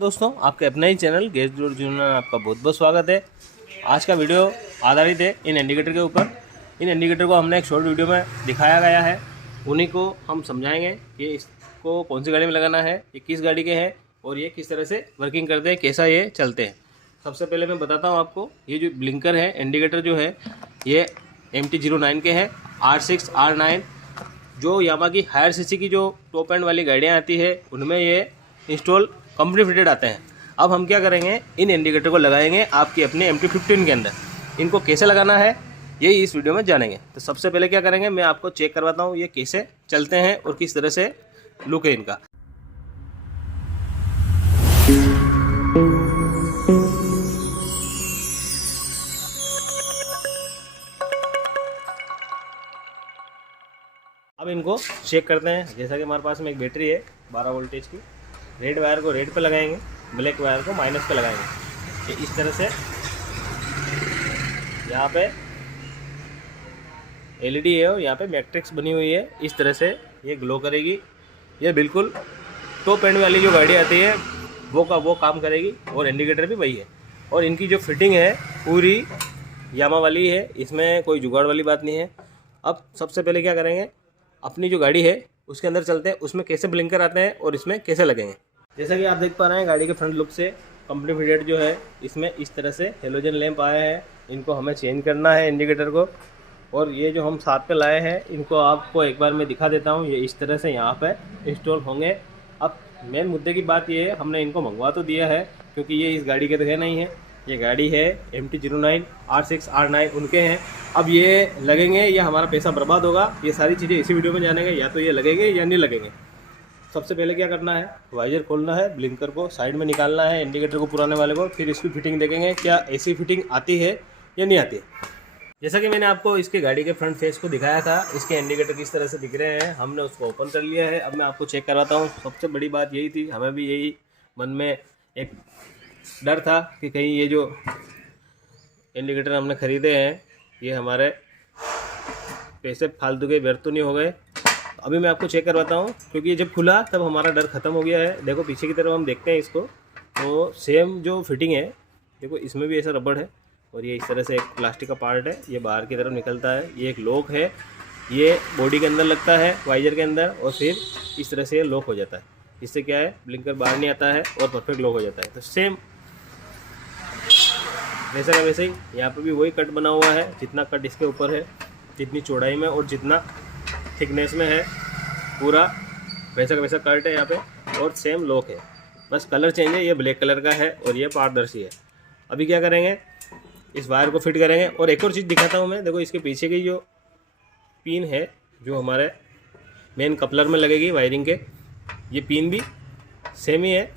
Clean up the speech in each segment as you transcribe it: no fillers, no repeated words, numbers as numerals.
दोस्तों, आपके अपना ही चैनल गैस जोन में आपका बहुत बहुत स्वागत है। आज का वीडियो आधारित है इन इंडिकेटर के ऊपर। इन इंडिकेटर को हमने एक शॉर्ट वीडियो में दिखाया गया है, उन्हीं को हम समझाएंगे कि इसको कौन सी गाड़ी में लगाना है, ये किस गाड़ी के हैं और ये किस तरह से वर्किंग करते हैं, कैसा ये चलते हैं। सबसे पहले मैं बताता हूँ आपको, ये जो ब्लिंकर है इंडिकेटर जो है ये MT-09 के हैं, R6 R9। जो यामा की हायर सीसी की जो टॉप एंड वाली गाड़ियाँ आती है उनमें ये इंस्टॉल कंपनी फिटेड आते हैं। अब हम क्या करेंगे, इन इंडिकेटर को लगाएंगे आपकी अपने MT-15 के अंदर। इनको कैसे लगाना है ये इस वीडियो में जानेंगे। तो सबसे पहले क्या करेंगे, मैं आपको चेक करवाता हूँ ये कैसे चलते हैं और किस तरह से लुक है इनका। अब इनको चेक करते हैं। जैसा कि हमारे पास में एक बैटरी है 12 वोल्टेज की। रेड वायर को रेड पे लगाएंगे, ब्लैक वायर को माइनस पे लगाएंगे। ये इस तरह से यहाँ पे LED है और यहाँ पे मैट्रिक्स बनी हुई है, इस तरह से ये ग्लो करेगी। ये बिल्कुल टॉप एंड वाली जो गाड़ी आती है वो काम करेगी और इंडिकेटर भी वही है। और इनकी जो फिटिंग है पूरी यामा वाली है, इसमें कोई जुगाड़ वाली बात नहीं है। अब सबसे पहले क्या करेंगे, अपनी जो गाड़ी है उसके अंदर चलते हैं, उसमें कैसे ब्लिंकर आते हैं और इसमें कैसे लगेंगे। जैसा कि आप देख पा रहे हैं गाड़ी के फ्रंट लुक से कंपनी फिटेड जो है इसमें इस तरह से हेलोजन लैंप आया है। इनको हमें चेंज करना है इंडिकेटर को। और ये जो हम साथ पे लाए हैं इनको आपको एक बार मैं दिखा देता हूँ। ये इस तरह से यहाँ पे इंस्टॉल होंगे। अब मेन मुद्दे की बात ये है, हमने इनको मंगवा तो दिया है क्योंकि ये इस गाड़ी के तो है नहीं है। ये गाड़ी है MT-09 R6 R9 उनके हैं। अब ये लगेंगे या हमारा पैसा बर्बाद होगा, ये सारी चीज़ें इसी वीडियो में जानेंगे। या तो ये लगेंगे या नहीं लगेंगे। सबसे पहले क्या करना है, वाइजर खोलना है, ब्लिंकर को साइड में निकालना है, इंडिकेटर को पुराने वाले को, फिर इसकी फिटिंग देखेंगे क्या ऐसी फिटिंग आती है या नहीं आती है। जैसा कि मैंने आपको इसके गाड़ी के फ्रंट फेस को दिखाया था, इसके इंडिकेटर किस तरह से दिख रहे हैं, हमने उसको ओपन कर लिया है। अब मैं आपको चेक करवाता हूँ। सबसे बड़ी बात यही थी, हमें भी यही मन में एक डर था कि कहीं ये जो इंडिकेटर हमने ख़रीदे हैं ये हमारे पैसे फालतू के व्यर्थ तो नहीं हो गए। अभी मैं आपको चेक करवाता हूँ क्योंकि ये जब खुला तब हमारा डर ख़त्म हो गया है। देखो पीछे की तरफ हम देखते हैं इसको, तो सेम जो फिटिंग है, देखो इसमें भी ऐसा रबड़ है और ये इस तरह से एक प्लास्टिक का पार्ट है, ये बाहर की तरफ निकलता है। ये एक लॉक है, ये बॉडी के अंदर लगता है वाइजर के अंदर और फिर इस तरह से ये लॉक हो जाता है। इससे क्या है, ब्लिंकर बाहर नहीं आता है और परफेक्ट लॉक हो जाता है। तो सेम वैसे का वैसे ही यहाँ पे भी वही कट बना हुआ है, जितना कट इसके ऊपर है, जितनी चौड़ाई में और जितना थिकनेस में है, पूरा वैसा का वैसा कट है यहाँ पे और सेम लॉक है। बस कलर चेंज है, ये ब्लैक कलर का है और ये पारदर्शी है। अभी क्या करेंगे, इस वायर को फिट करेंगे। और एक और चीज़ दिखाता हूँ मैं, देखो इसके पीछे की जो पिन है जो हमारे मेन कपलर में लगेगी वायरिंग के, ये पिन भी सेम ही है,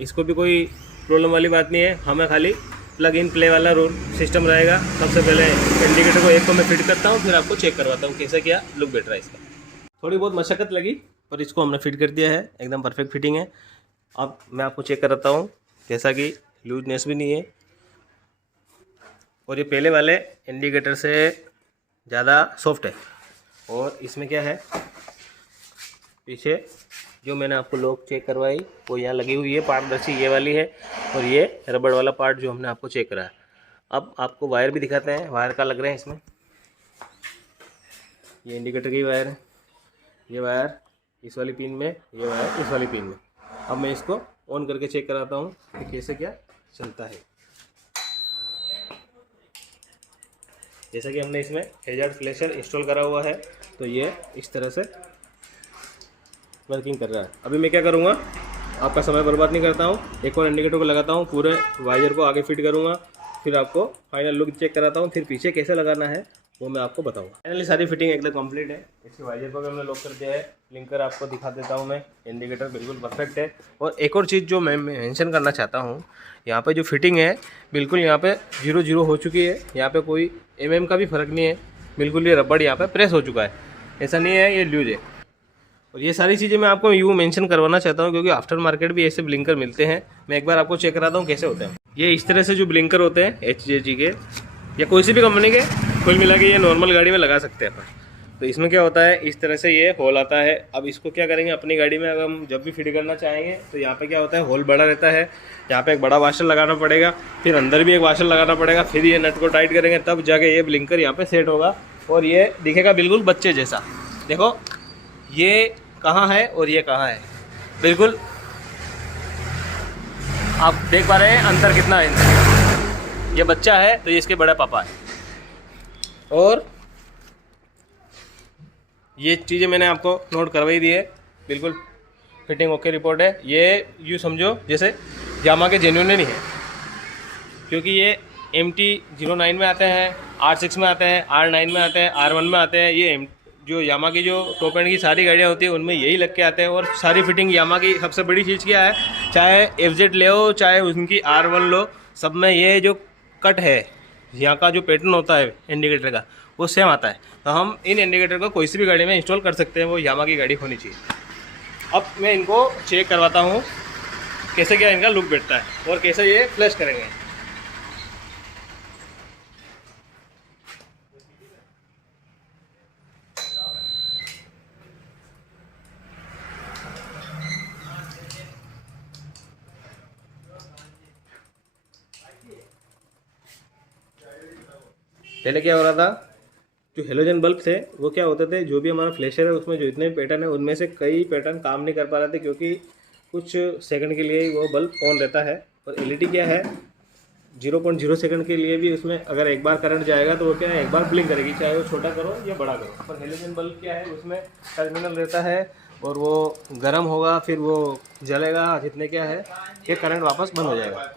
इसको भी कोई प्रॉब्लम वाली बात नहीं है। हमें खाली प्लग इन प्ले वाला रूल सिस्टम रहेगा। सबसे पहले इंडिकेटर को एक को मैं फिट करता हूँ, फिर आपको चेक करवाता हूँ कैसा क्या लुक बैठ रहा है इसका। थोड़ी बहुत मशक्क़त लगी पर इसको हमने फिट कर दिया है, एकदम परफेक्ट फिटिंग है। अब मैं आपको चेक कराता हूँ, जैसा कि लूजनेस भी नहीं है और ये पहले वाले इंडिकेटर से ज़्यादा सॉफ्ट है। और इसमें क्या है, पीछे जो मैंने आपको लॉक चेक करवाई वो यहाँ लगी हुई है, पारदर्शी ये वाली है, और ये रबड़ वाला पार्ट जो हमने आपको चेक कराया। अब आपको वायर भी दिखाते हैं, वायर का लग रहे हैं इसमें। ये इंडिकेटर की वायर है, ये वायर इस वाली पिन में, ये वायर इस वाली पिन में। अब मैं इसको ऑन करके चेक कराता हूँ कि कैसे क्या चलता है। जैसा कि हमने इसमें हैजार्ड फ्लैशर इंस्टॉल करा हुआ है, तो ये इस तरह से वर्किंग कर रहा है। अभी मैं क्या करूँगा, आपका समय बर्बाद नहीं करता हूँ, एक और इंडिकेटर को लगाता हूँ, पूरे वाइजर को आगे फिट करूँगा, फिर आपको फाइनल लुक चेक कराता हूँ, फिर पीछे कैसे लगाना है वो मैं आपको बताऊँगा। फाइनली सारी फिटिंग एकदम कंप्लीट है। इसके वाइजर को भी हमने लॉक कर दिया है, ब्लिंकर आपको दिखा देता हूँ मैं, इंडिकेटर बिल्कुल परफेक्ट है। और एक और चीज़ जो मैं मेंशन करना चाहता हूँ, यहाँ पे जो फिटिंग है बिल्कुल यहाँ पे 0-0 हो चुकी है। यहाँ पे कोई MM का भी फ़र्क नहीं है, बिल्कुल ये रबड़ यहाँ पे प्रेस हो चुका है, ऐसा नहीं है ये लूज है। और ये सारी चीज़ें मैं आपको यूँ मेंशन करवाना चाहता हूँ क्योंकि आफ्टर मार्केट भी ऐसे ब्लिंकर मिलते हैं। मैं एक बार आपको चेक कराता हूँ कैसे होते हैं। ये इस तरह से जो ब्लिंकर होते हैं HJG के या कोई सी भी कंपनी के, कुल मिला के ये नॉर्मल गाड़ी में लगा सकते हैं अपन। तो इसमें क्या होता है, इस तरह से ये होल आता है। अब इसको क्या करेंगे अपनी गाड़ी में, अगर हम जब भी फिट करना चाहेंगे तो यहाँ पे क्या होता है, होल बड़ा रहता है, यहाँ पे एक बड़ा वाशर लगाना पड़ेगा, फिर अंदर भी एक वाशर लगाना पड़ेगा, फिर ये नट को टाइट करेंगे तब जाके ये ब्लिंकर यहाँ पे सेट होगा और ये दिखेगा बिल्कुल बच्चे जैसा। देखो ये कहाँ है और ये कहाँ है, बिल्कुल आप देख पा रहे हैं अंतर कितना है इनका। ये बच्चा है तो ये इसके बड़ा पापा है। और ये चीज़ें मैंने आपको नोट करवाई दी है, बिल्कुल फिटिंग ओके रिपोर्ट है। ये समझो जैसे यामा के जेन्युइन नहीं है, क्योंकि ये MT-09 में आते हैं, R6 में आते हैं, R9 में आते हैं, R1 में आते हैं। ये जो यामा की जो टॉप एंड की सारी गाड़ियाँ होती हैं उनमें यही लग के आते हैं। और सारी फिटिंग यामा की सबसे बड़ी चीज़ क्या है, चाहे FZ ले हो चाहे उनकी R1 लो, सब में ये जो कट है, यहाँ का जो पैटर्न होता है इंडिकेटर का वो सेम आता है। तो हम इन इंडिकेटर को कोई सी भी गाड़ी में इंस्टॉल कर सकते हैं, वो यामा की गाड़ी होनी चाहिए। अब मैं इनको चेक करवाता हूँ कैसे क्या इनका लुक बैठता है और कैसे ये फ्लैश करेंगे। पहले क्या हो रहा था, जो हेलोजन बल्ब थे वो क्या होते थे, जो भी हमारा फ्लैशर है उसमें जो इतने पैटर्न है उनमें से कई पैटर्न काम नहीं कर पा रहे थे, क्योंकि कुछ सेकंड के लिए ही वो बल्ब ऑन रहता है। और LED क्या है, 0.0 सेकंड के लिए भी उसमें अगर एक बार करंट जाएगा तो वो क्या है, एक बार ब्लिंक करेगी, चाहे वो छोटा करो या बड़ा करो। पर हेलोजन बल्ब क्या है, उसमें टर्मिनल रहता है और वो गर्म होगा, फिर वो जलेगा, जितने क्या है ये करंट वापस बंद हो जाएगा।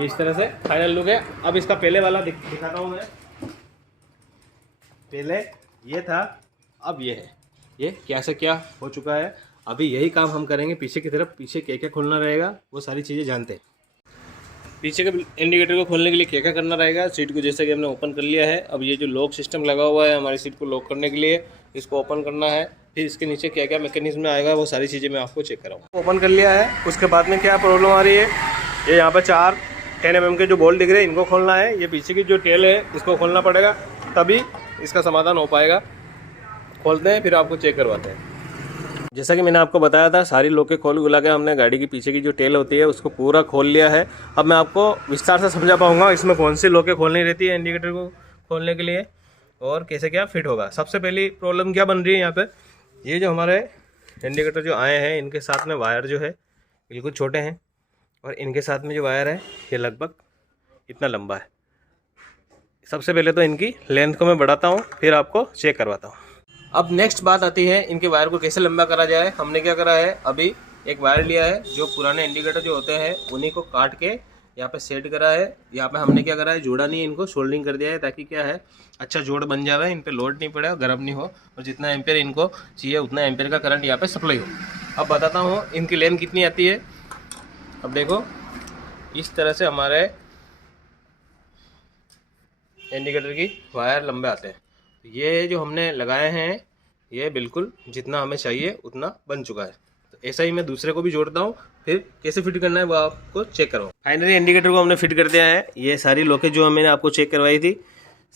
इस तरह से फाइनल लुक है। अब इसका पहले वाला दिखाता हूँ मैं। पहले ये था, अब ये है, ये क्या से क्या हो चुका है। अभी यही काम हम करेंगे पीछे की तरफ। पीछे क्या क्या खोलना रहेगा वो सारी चीज़ें जानते हैं। पीछे के इंडिकेटर को खोलने के लिए क्या क्या करना रहेगा, सीट को जैसे कि हमने ओपन कर लिया है। अब ये जो लॉक सिस्टम लगा हुआ है हमारी सीट को लॉक करने के लिए, इसको ओपन करना है। फिर इसके नीचे क्या क्या मैकेनिज्म आएगा वो सारी चीज़ें मैं आपको चेक कराऊँ। ओपन कर लिया है, उसके बाद में क्या प्रॉब्लम आ रही है, ये यहाँ पर 4 10 mm के जो बोल्ट दिख रहे हैं इनको खोलना है। ये पीछे की जो टेल है इसको खोलना पड़ेगा, तभी इसका समाधान हो पाएगा। खोलते हैं फिर आपको चेक करवाते हैं। जैसा कि मैंने आपको बताया था, सारी लोके खोल गुला के हमने गाड़ी की पीछे की जो टेल होती है उसको पूरा खोल लिया है। अब मैं आपको विस्तार से समझा पाऊंगा इसमें कौन सी लोके खोलनी रहती है इंडिकेटर को खोलने के लिए और कैसे क्या फिट होगा। सबसे पहली प्रॉब्लम क्या बन रही है यहाँ पे, ये जो हमारे इंडिकेटर जो आए हैं इनके साथ में वायर जो है बिल्कुल छोटे हैं और इनके साथ में जो वायर है ये लगभग इतना लंबा है। सबसे पहले तो इनकी लेंथ को मैं बढ़ाता हूँ, फिर आपको चेक करवाता हूँ। अब नेक्स्ट बात आती है इनके वायर को कैसे लंबा करा जाए। हमने क्या करा है, अभी एक वायर लिया है, जो पुराने इंडिकेटर जो होते हैं उन्हीं को काट के यहाँ पे सेट करा है। यहाँ पे हमने क्या करा है, जोड़ा नहीं है, इनको सोल्डिंग कर दिया है, ताकि क्या है अच्छा जोड़ बन जाए, इन पे लोड नहीं पड़े और गर्म नहीं हो, और जितना एम्पेयर इनको चाहिए उतना एम्पेयर का करंट यहाँ पे सप्लाई हो। अब बताता हूँ इनकी लेंथ कितनी आती है। अब देखो इस तरह से हमारे इंडिकेटर की वायर लंबे आते हैं। ये जो हमने लगाए हैं ये बिल्कुल जितना हमें चाहिए उतना बन चुका है। तो ऐसा ही मैं दूसरे को भी जोड़ता हूँ, फिर कैसे फिट करना है वो आपको चेक करवाऊँ। फाइनली इंडिकेटर को हमने फिट कर दिया है। ये सारी लोके जो मैंने आपको चेक करवाई थी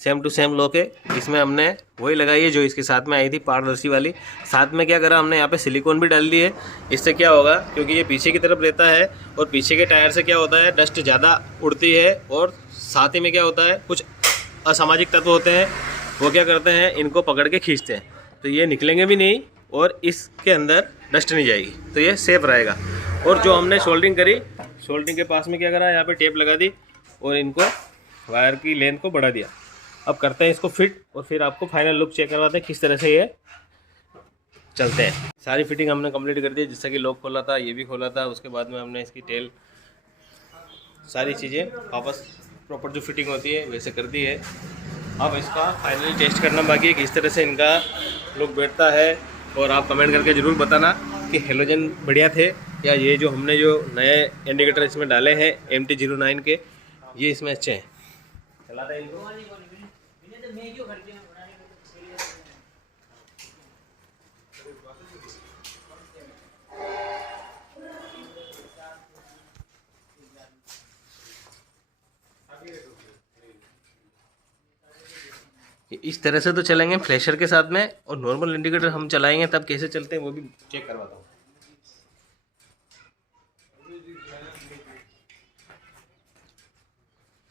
सेम टू सेम लोके इसमें हमने वही लगाई है जो इसके साथ में आई थी पारदर्शी वाली। साथ में क्या करा हमने यहाँ पे सिलिकॉन भी डाल दी है। इससे क्या होगा, क्योंकि ये पीछे की तरफ रहता है और पीछे के टायर से क्या होता है डस्ट ज़्यादा उड़ती है, और साथ ही में क्या होता है कुछ असामाजिक तत्व होते हैं वो क्या करते हैं इनको पकड़ के खींचते हैं, तो ये निकलेंगे भी नहीं और इसके अंदर डस्ट नहीं जाएगी, तो ये सेफ रहेगा। और जो हमने सोल्डरिंग करी, सोल्डरिंग के पास में क्या करा, यहाँ पे टेप लगा दी और इनको वायर की लेंथ को बढ़ा दिया। अब करते हैं इसको फिट और फिर आपको फाइनल लुक चेक करवाते हैं किस तरह से ये चलते हैं। सारी फिटिंग हमने कंप्लीट कर दी, जैसा कि लॉक खोला था ये भी खोला था, उसके बाद में हमने इसकी टेल सारी चीज़ें वापस प्रॉपर जो फिटिंग होती है वैसे कर दी है। अब इसका फाइनली टेस्ट करना बाकी है किस तरह से इनका लुक बैठता है, और आप कमेंट करके ज़रूर बताना कि हेलोजन बढ़िया थे या ये जो हमने जो नए इंडिकेटर इसमें डाले हैं MT-09 के ये इसमें अच्छे हैं। चलाता है इनको। इस तरह से तो चलेंगे फ्लैशर के साथ में, और नॉर्मल इंडिकेटर हम चलाएंगे तब कैसे चलते हैं वो भी चेक करवाता हूँ।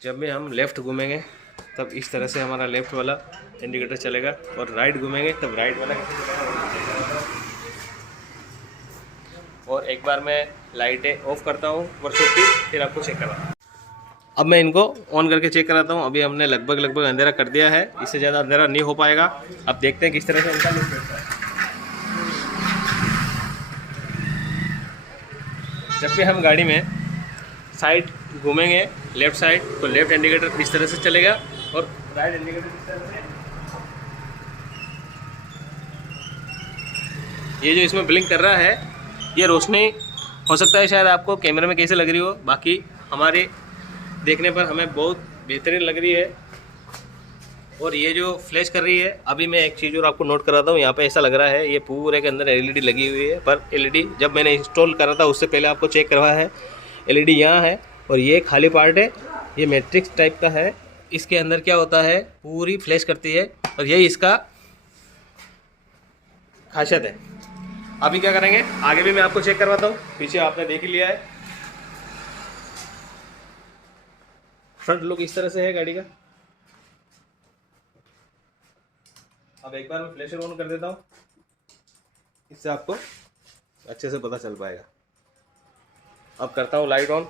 जब भी हम लेफ़्ट घूमेंगे तब इस तरह से हमारा लेफ़्ट वाला इंडिकेटर चलेगा, और राइट घूमेंगे तब राइट वाला कैसे चलेगा। और एक बार मैं लाइटें ऑफ करता हूँ वर्कशॉप की, फिर आपको चेक करवाता हूँ। अब मैं इनको ऑन करके चेक कराता हूँ। अभी हमने लगभग अंधेरा कर दिया है, इससे ज़्यादा अंधेरा नहीं हो पाएगा। अब देखते हैं किस तरह से इनका लुक बैठता है। जब भी हम गाड़ी में साइड घूमेंगे लेफ़्ट साइड, तो लेफ़्ट इंडिकेटर इस तरह से चलेगा और राइट इंडिकेटर इस तरह से। ये जो इसमें ब्लिंक कर रहा है, ये रोशनी हो सकता है शायद आपको कैमरे में कैसे लग रही हो, बाकी हमारे देखने पर हमें बहुत बेहतरीन लग रही है। और ये जो फ्लैश कर रही है, अभी मैं एक चीज़ और आपको नोट कराता हूँ। यहाँ पे ऐसा लग रहा है ये पूरे के अंदर एलईडी लगी हुई है, पर एलईडी जब मैंने इंस्टॉल करा था उससे पहले आपको चेक करवाया है, एलईडी यहाँ है और ये खाली पार्ट है, ये मैट्रिक्स टाइप का है। इसके अंदर क्या होता है, पूरी फ्लैश करती है और यही इसका खासियत है। अभी क्या करेंगे, आगे भी मैं आपको चेक करवाता हूँ। पीछे आपने देख ही लिया है, फ्रंट लुक इस तरह से है गाड़ी का। अब एक बार मैं फ्लैशर ऑन कर देता हूँ, इससे आपको अच्छे से पता चल पाएगा। अब करता हूँ लाइट ऑन।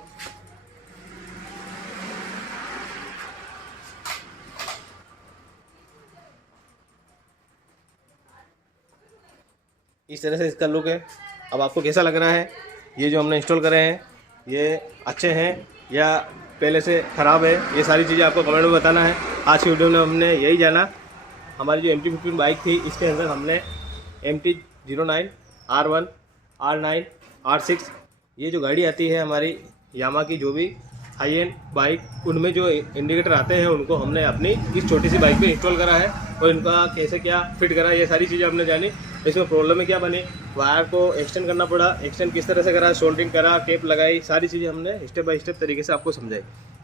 इस तरह से इसका लुक है। अब आपको कैसा लग रहा है, ये जो हमने इंस्टॉल करे हैं ये अच्छे हैं या पहले से ख़राब है, ये सारी चीज़ें आपको कमेंट में बताना है। आज की वीडियो में हमने यही जाना। हमारी जो MT-15 बाइक थी, इसके अंदर हमने MT-09, R1, R9, R6, ये जो गाड़ी आती है हमारी यामा की, जो भी हाई एंड बाइक, उनमें जो इंडिकेटर आते हैं उनको हमने अपनी इस छोटी सी बाइक पे इंस्टॉल करा है और इनका कैसे क्या फिट करा, ये सारी चीज़ें हमने जानी। इसमें प्रॉब्लम में क्या बनी, वायर को एक्सटेंड करना पड़ा, एक्सटेंड किस तरह से करा, सोल्डरिंग करा, टेप लगाई, सारी चीज़ें हमने स्टेप बाय स्टेप तरीके से आपको समझाई।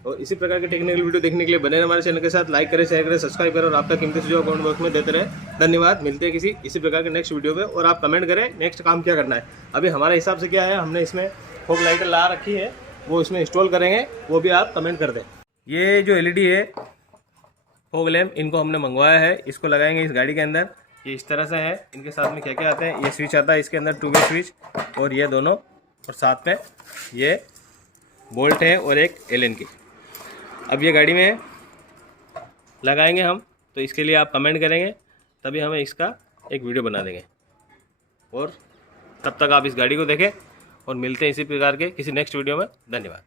और इसी प्रकार के टेक्निकल वीडियो देखने के लिए बने हमारे चैनल के साथ। लाइक करें, शेयर करें, सब्सक्राइब करें और आपका कीमती सुझाव कमेंट बॉक्स में देते रहे। धन्यवाद। मिलते हैं किसी इसी प्रकार के नेक्स्ट वीडियो में, और आप कमेंट करें नेक्स्ट काम क्या करना है। अभी हमारे हिसाब से क्या है, हमने इसमें फॉग लाइटर ला रखी है, वो इसमें इंस्टॉल करेंगे, वो भी आप कमेंट कर दें। ये जो LED है फॉग लैम्प, इनको हमने मंगवाया है, इसको लगाएंगे इस गाड़ी के अंदर। ये इस तरह से है। इनके साथ में क्या क्या आता है, ये स्विच आता है इसके अंदर, 2-वे स्विच, और ये दोनों, और साथ में ये बोल्ट है और एक एलन की। अब ये गाड़ी में लगाएंगे हम, तो इसके लिए आप कमेंट करेंगे, तभी हमें इसका एक वीडियो बना देंगे। और तब तक आप इस गाड़ी को देखें, और मिलते हैं इसी प्रकार के किसी नेक्स्ट वीडियो में। धन्यवाद।